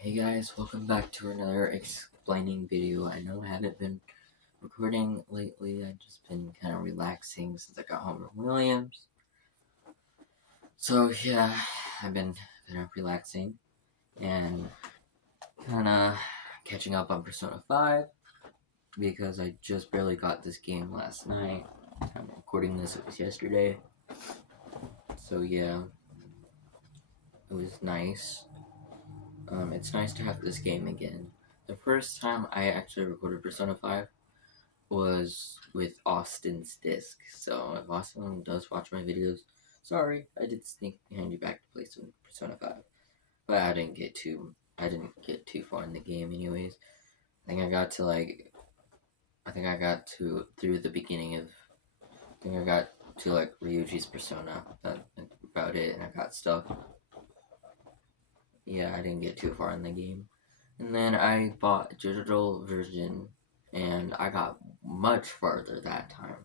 Hey guys, welcome back to another explaining video. I know I haven't been recording lately. I've just been kind of relaxing since I got home from Williams. So yeah, I've been kind of relaxing and kind of catching up on Persona 5 because I just barely got this game last night. I'm recording this, it was yesterday. So yeah, it was nice. It's nice to have this game again. The first time I actually recorded Persona 5 was with Austin's disc. So if Austin does watch my videos, sorry, I did sneak behind your back to play some Persona 5. But I didn't get too far in the game anyways. I think I got to through the beginning of I think I got to like Ryuji's Persona. That's about it, and I got stuck. Yeah, I didn't get too far in the game. And then I bought a digital version and I got much farther that time.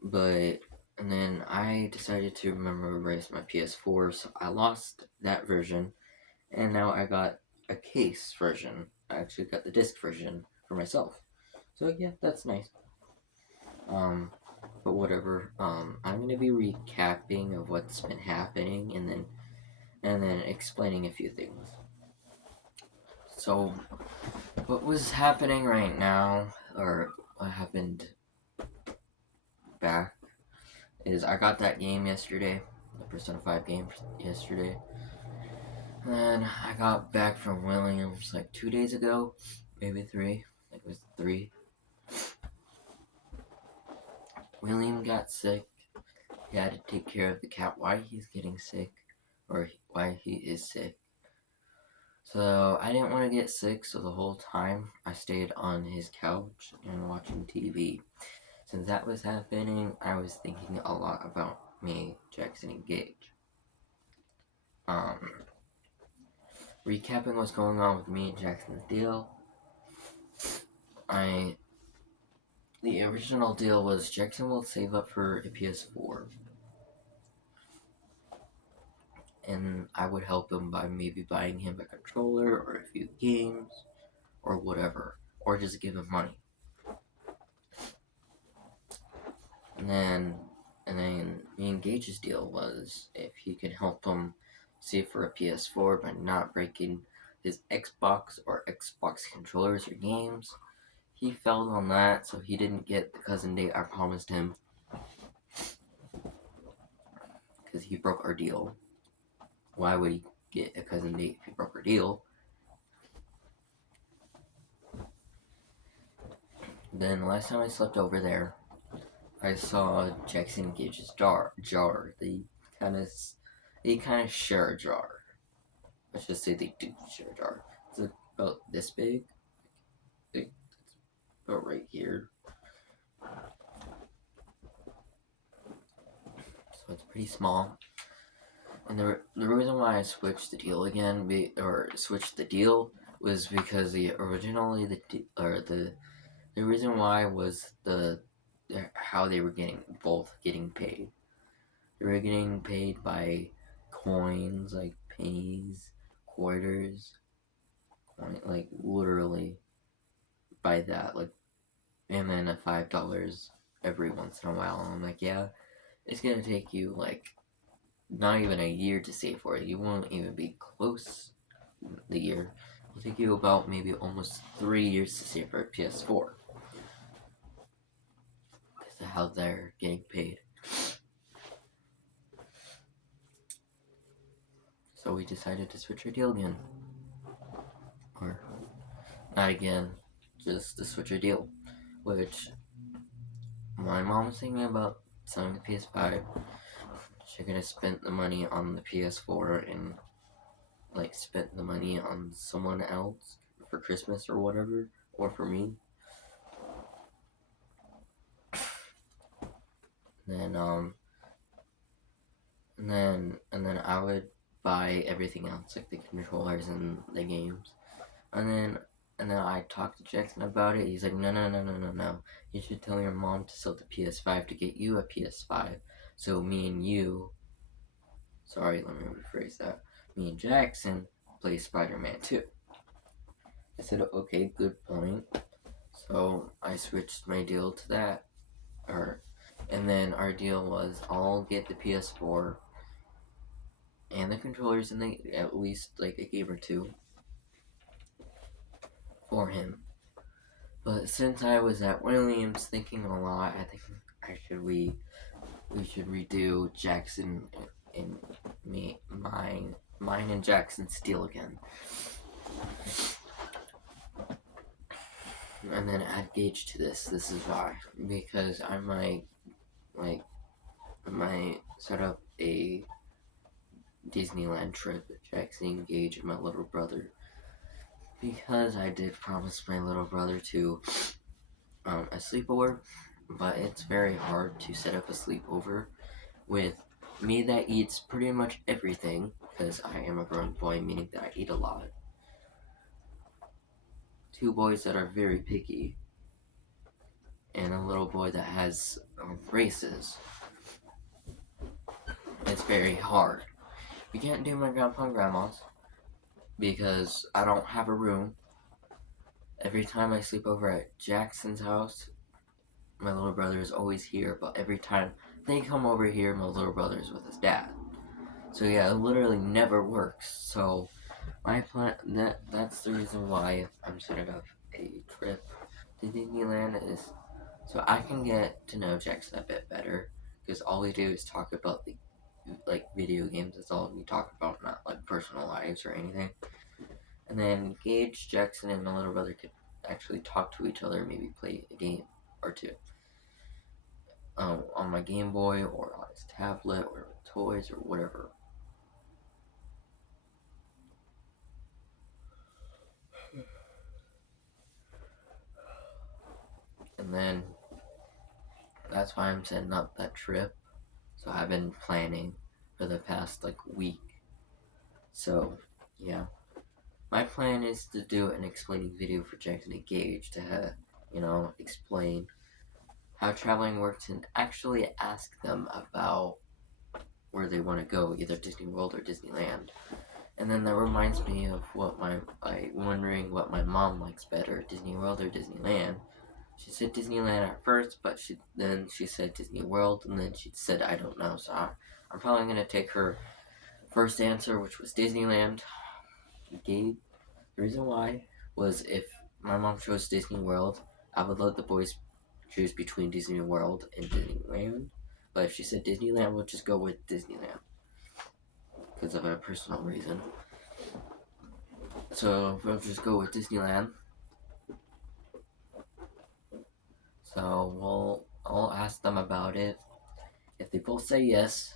But and then I decided to memorize my PS4, so I lost that version, and now I got a case version. I actually got the disc version for myself. So yeah, that's nice. Um, but whatever. I'm gonna be recapping of what's been happening, and then explaining a few things. So, what was happening right now, or what happened back, is I got that game yesterday, the Persona 5 game yesterday. And then I got back from Williams like 2 days ago, maybe three. I think it was three. William got sick. He had to take care of the cat while he's getting sick, or why he is sick. So I didn't want to get sick, so the whole time I stayed on his couch and watching TV. Since that was happening, I was thinking a lot about me, Jackson, and Gage. Um, Recapping what's going on with me and Jackson's deal. The original deal was Jackson will save up for a PS4, and I would help him by maybe buying him a controller or a few games or whatever, or just give him money. And then me and Gage's deal was if he could help him save for a PS4 by not breaking his Xbox or Xbox controllers or games. He failed on that, so he didn't get the cousin date I promised him because he broke our deal. Why would he get a cousin date if he broke our deal? Then last time I slept over there, I saw Jackson Gage's jar. They kind of share a jar. Let's just say they do share a jar. It's about this big. It's about right here. So it's pretty small. And the reason why I switched the deal again, switched the deal, was because the reason why was how they were both getting paid. They were getting paid by coins, like pennies, quarters, like literally by that, like, and then a $5 every once in a while. And I'm like, yeah, it's gonna take you like not even a year to save for it. You won't even be close the year. It'll take you about maybe almost 3 years to save for a PS4. Because of how they're getting paid. So we decided to switch our deal again. Or, not again, just to switch our deal. Which, my mom was thinking about selling the PS5. She could have spent the money on the PS4 and, like, spent the money on someone else for Christmas or whatever. Or for me. Then, and then I would buy everything else, like the controllers and the games. And then I talked to Jackson about it. He's like, no, no, no, no, no, no. You should tell your mom to sell the PS5 to get you a PS5. So me and you, sorry, let me rephrase that. me and Jackson play Spider-Man 2. I said, okay, good point. So I switched my deal to that. And then our deal was I'll get the PS4 and the controllers and at least like a game or two for him. But since I was at Williams thinking a lot, I think we should redo Jackson and mine and Jackson's deal again. And then add Gage to this. This is why. Because I might set up a Disneyland trip with Jackson, Gage, and my little brother. Because I did promise my little brother to a sleepover, but it's very hard to set up a sleepover with me that eats pretty much everything, because I am a grown boy, meaning that I eat a lot. Two boys that are very picky, and a little boy that has braces. It's very hard. We can't do my grandpa and grandma's because I don't have a room. Every time I sleep over at Jackson's house, my little brother is always here, but every time they come over here, my little brother is with his dad. So yeah, it literally never works. So my plan that's the reason why I'm setting up a trip to Disneyland is so I can get to know Jackson a bit better, because all we do is talk about the like video games. That's all we talk about, not like personal lives or anything. And then Gage, Jackson, and my little brother could actually talk to each other, maybe play a game or two on my Game Boy or on his tablet or toys or whatever. And then that's why I'm setting up that trip. So I've been planning for the past like week. So yeah, my plan is to do an explaining video for Jackson and Gage to explain how traveling works and actually ask them about where they want to go, either Disney World or Disneyland. And then that reminds me of wondering what my mom likes better, Disney World or Disneyland. She said Disneyland at first, but then she said Disney World, and then she said I don't know. So I'm probably gonna take her first answer, which was Disneyland. Gabe, the reason why was if my mom chose Disney World, I would let the boys choose between Disney World and Disneyland. But if she said Disneyland, we'll just go with Disneyland because of a personal reason. So we'll just go with Disneyland. So I'll ask them about it. If they both say yes,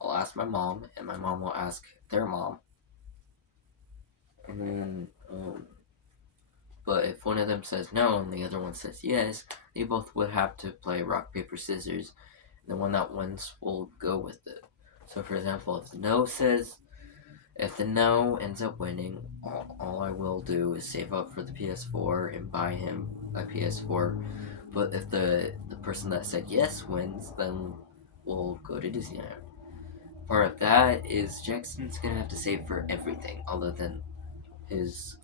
I'll ask my mom, and my mom will ask their mom. And then, but if one of them says no and the other one says yes, they both would have to play rock, paper, scissors. And the one that wins will go with it. So, for example, if the no ends up winning, all I will do is save up for the PS4 and buy him a PS4. But if the person that said yes wins, then we'll go to Disneyland. Part of that is Jackson's gonna have to save for everything other than his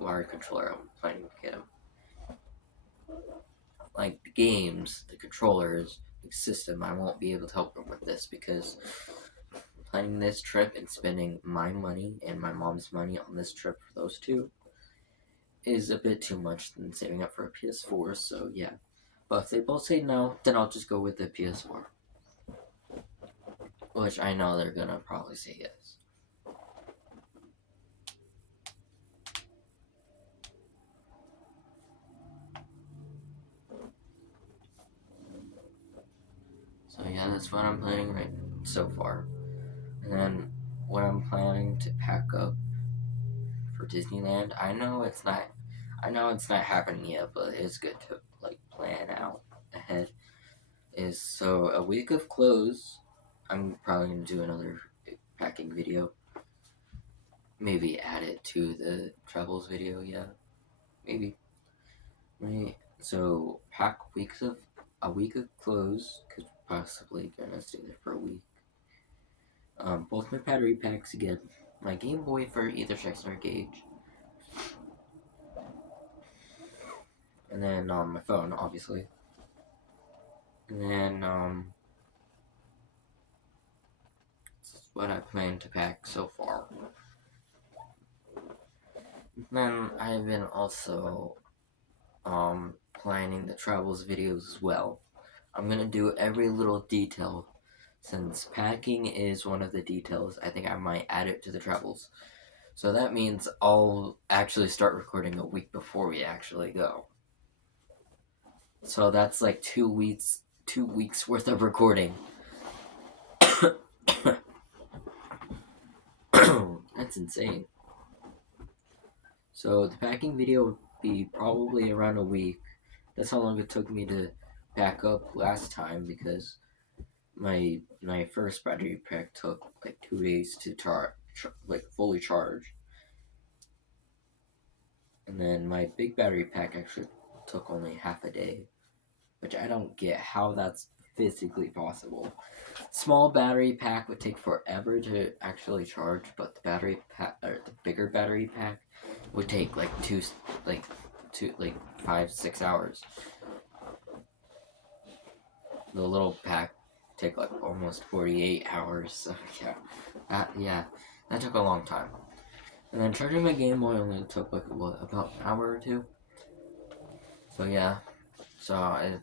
wire controller I'm planning to get him. Like the games, the controllers, the system, I won't be able to help him with this because planning this trip and spending my money and my mom's money on this trip for those two is a bit too much than saving up for a PS4, so yeah. But if they both say no, then I'll just go with the PS4. Which I know they're gonna probably say yes. So yeah, that's what I'm planning right so far. And then what I'm planning to pack up for Disneyland, I know it's not happening yet, but it's good to like plan out ahead. Is so a week of clothes. I'm probably gonna do another packing video. Maybe add it to the travels video. Yeah, maybe. Right. So pack a week of clothes, cause possibly gonna stay there for a week. both my battery packs again, my Game Boy for either Jackson or Gage, and then my phone, obviously, and then that's what I plan to pack so far. Then I've been also planning the travels videos as well. I'm gonna do every little detail. Since packing is one of the details, I think I might add it to the travels. So that means I'll actually start recording a week before we actually go. So that's like 2 weeks worth of recording. That's insane. So the packing video would be probably around a week. That's how long it took me to pack up last time because my first battery pack took like 2 days to like fully charge, and then my big battery pack actually took only half a day, which I don't get how that's physically possible. Small battery pack would take forever to actually charge, but the battery pack or the bigger battery pack would take like 5-6 hours. The little pack take like almost 48 hours. So that took a long time. And then charging my Game Boy only took like about an hour or two. So yeah, so I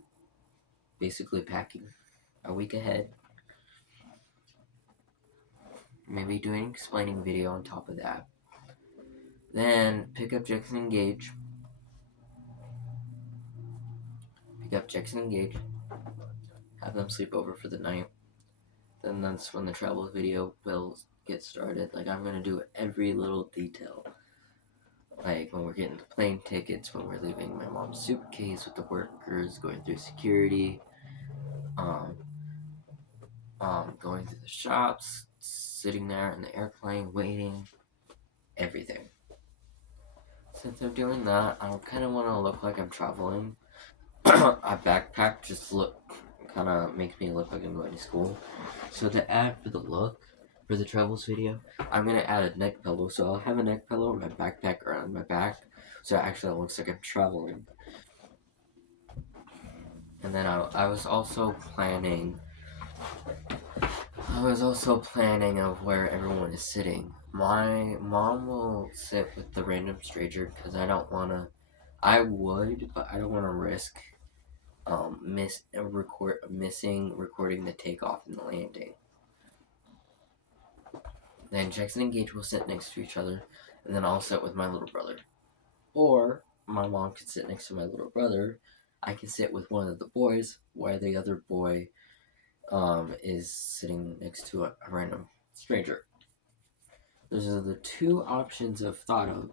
basically packing a week ahead. Maybe doing an explaining video on top of that. Then pick up Jackson and Gage. Have them sleep over for the night. Then that's when the travel video will get started. Like I'm gonna do every little detail. Like when we're getting the plane tickets, when we're leaving my mom's suitcase with the workers, going through security, going through the shops, sitting there in the airplane, waiting, everything. Since I'm doing that, I kind of want to look like I'm traveling. A backpack just kind of makes me look like I'm going to school. So to add for the look, for the travels video, I'm going to add a neck pillow. So I'll have a neck pillow and my backpack around my back. So actually it looks like I'm traveling. And then I was also planning of where everyone is sitting. My mom will sit with the random stranger because I don't want to. I would, but I don't want to risk missing recording the takeoff and the landing. Then Jackson and Gage will sit next to each other, and then I'll sit with my little brother. Or my mom could sit next to my little brother. I can sit with one of the boys, while the other boy is sitting next to a random stranger. Those are the two options I've thought of.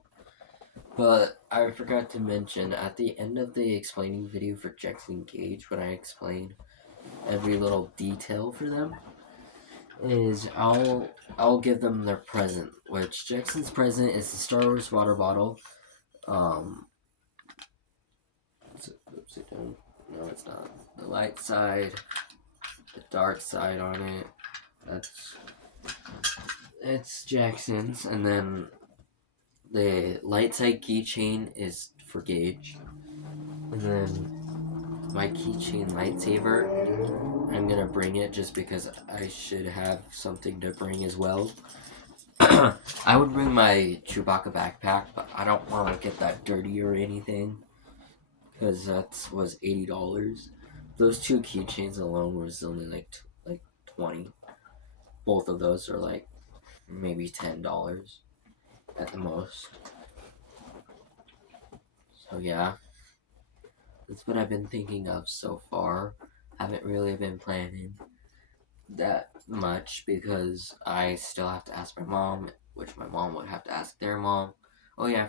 But I forgot to mention, at the end of the explaining video for Jackson Gage, when I explain every little detail for them, is I'll give them their present, which Jackson's present is the Star Wars water bottle. Oops, it don't. No, it's not. The light side, the dark side on it. It's Jackson's, and then the light side keychain is for Gage, and then my keychain lightsaber, I'm gonna bring it just because I should have something to bring as well. I would bring my Chewbacca backpack, but I don't want to get that dirty or anything because that was $80. Those two keychains alone was only like 20. Both of those are like maybe $10 at the most. So yeah, that's what I've been thinking of so far. Haven't really been planning that much because I still have to ask my mom, which my mom would have to ask their mom. Oh yeah, I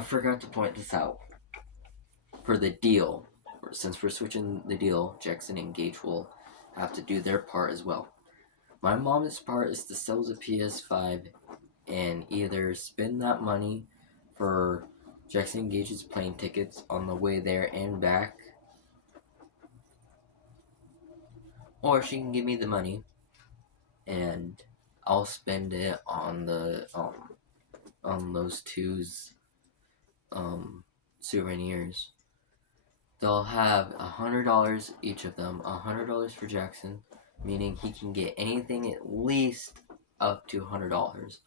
forgot to point this out. For the deal, since we're switching the deal, Jackson and Gage will have to do their part as well. My mom's part is to sell the PS5 and either spend that money for Jackson and Gage's plane tickets on the way there and back, or she can give me the money and I'll spend it on the on those two's souvenirs. They'll have $100 each of them. $100 for Jackson, meaning he can get anything at least up to $100,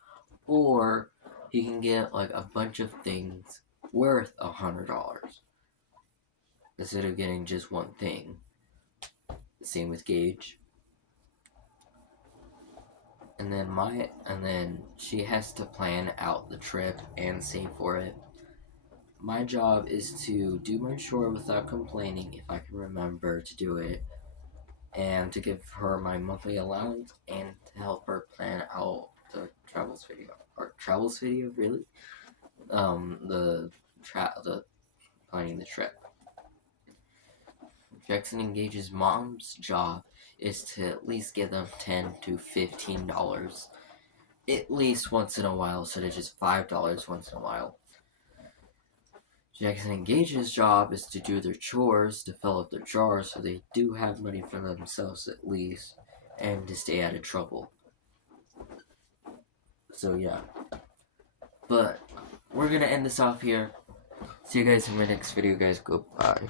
or he can get like a bunch of things worth $100 instead of getting just one thing. Same with Gage. And then she has to plan out the trip and save for it. My job is to do my chore without complaining if I can remember to do it, and to give her my monthly allowance, and to help her plan out the travels video, really. The planning the trip. Jackson Engage's mom's job is to at least give them $10 to $15 at least once in a while, instead of just $5 once in a while. Jackson Engage's job is to do their chores, to fill up their jars so they do have money for themselves at least, and to stay out of trouble. So yeah. But we're gonna end this off here. See you guys in my next video, guys. Goodbye.